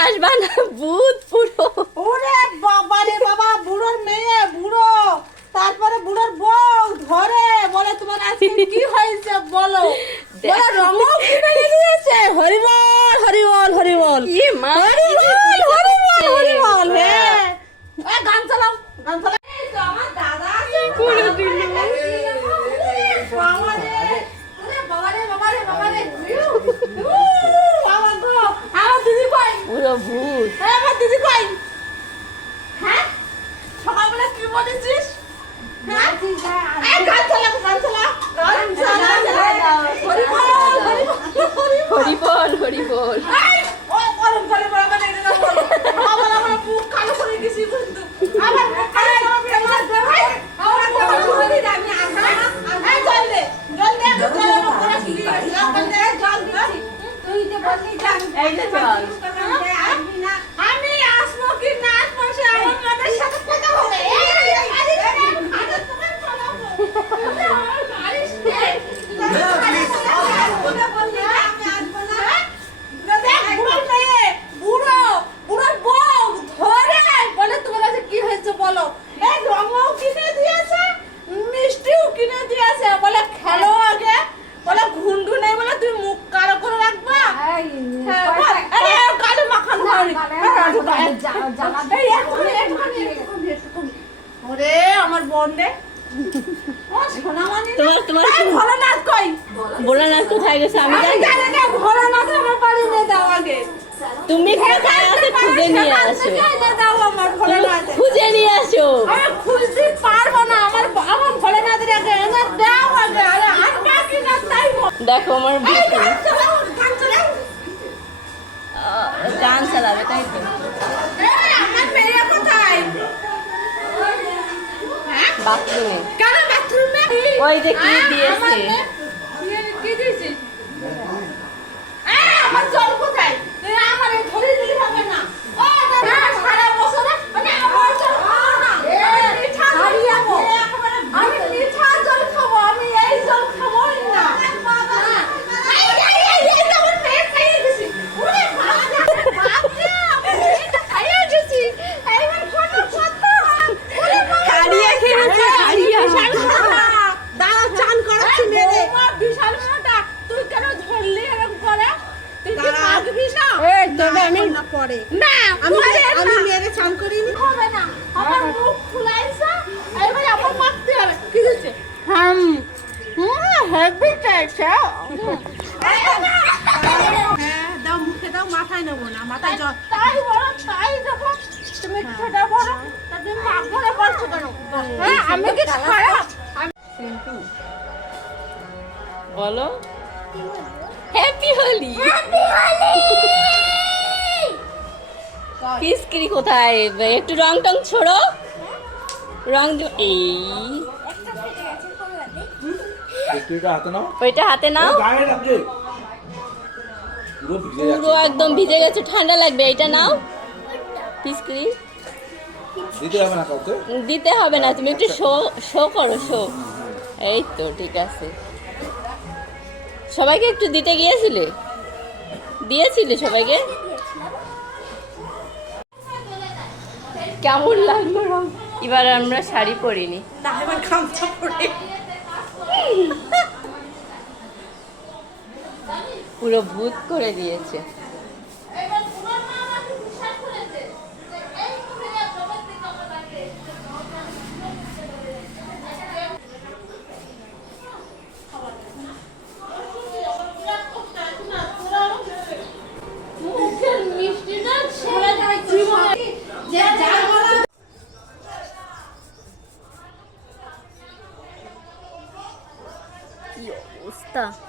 আসবা না ভূত পুরো ওরে বাবা রে বাবা বুড়োর মেয়ে বুড়ো তারপরে বুড়োর বউ ধরে বলে তোমার আজকে কি হয়েছে বলো বলে রঙও হরিবল হরিবল হরিবল কি মা হরিবল হরিবল হরিবল হ্যাঁ। হ্যাঁ গান চালাও গান চালাও আমার দাদা করে দিল। বাবা রে বাবা রে বাবা রে বাবা রে ইউ, ইউ, বাবা গো আমার দিদি কই পুরো ভূত হ্যাঁ আমার দিদি কই হ্যাঁ সকালবেলা কি বলেছিস হ্যাঁ গান চালা গান চালা গান চালা হরিবল হরিবল হরিবল হরিবল গরম করে বড় মানে এটা বল। আমার আমার বুক কালো করে গেছি কিন্তু আমার বুক কালো করে আমার ভাই আমার একটা কথা বলি না আমি আসব না এই জল দে জল দে আমি জল আমার করে ফিরি জল দে জল দিচ্ছি তুই তো বললি জান এই যে জল। আসবি না আমি আসব কি না আসব সে আমার মনের সাথে কথা হবে এই এই এই আরে আরে তোমার কথা বল আরে বললি না আমি আসব না দেখ বুড়োর মেয়ে বুড়ো বুড়োর বউ ধরে বলে তোমার কাছে কি হয়েছে বলো এই রঙও কিনে দিয়েছে মিষ্টিও কিনে দিয়েছে বলে খেলো আগে বলে ঘুন্ডু নেই বলে তুই মুখ কালো করে রাখবা হ্যাঁ, বল। আরে কালো মাখান ধরি এই এক্ষুনি, এক্ষুনি, এক্ষুনি, এক্ষুনি। ওরে আমার বোন রে। ও সোনামানি না? তোমার- তোমার ভোলানাথ কই? ভোলানাথ কোথায় গেছে? আমি আমি জানি। জানি না ভোলানাথ আমার বাড়ি নিয়ে দাও আগে। তুমি কোথায় আছে খুঁজে নিয়ে আসো। দাও আমার তুমি ভোলানাথ খুঁজে নিয়ে আসো আমি খুঁজতে পারব না আমার আমার ভোলানাথের আগে এনে দাও আগে আরে আর বাকি না তাই বল। দেখো আমার এই ভূত গান চালাও, গান চালাও। আহ, গান চালাবে তাই তো? হ্যাঁ? বাথরুমে ওই যে কি দিয়েছে। মাথায় নেব না মাথায় জল। তাই বলো, তাই যখন তুমি সেটা বলো, তুমি মাখবো না বলছো কেন? হ্যাঁ, আমি কি খারাপ? বলো। হ্যাপি হোলি কিসকিরি কোথায়? একটু রং টং ছোড়ো। রং এই। হাতে নাও। ওইটা হাতে নাও। পুরো একদম ভিজে গেছে ঠান্ডা লাগবে এটা নাও। পিসকিরি দিতে হবে না দিতে হবে না তুমি একটু শো শো করো শো এই তো ঠিক আছে। সবাইকে একটু দিতে গিয়েছিলে? দিয়েছিলে সবাইকে? কেমন লাগল রং? এবার আমরা শাড়ি পরিনি। পুরো ভূত করে দিয়েছে। কি অবস্থা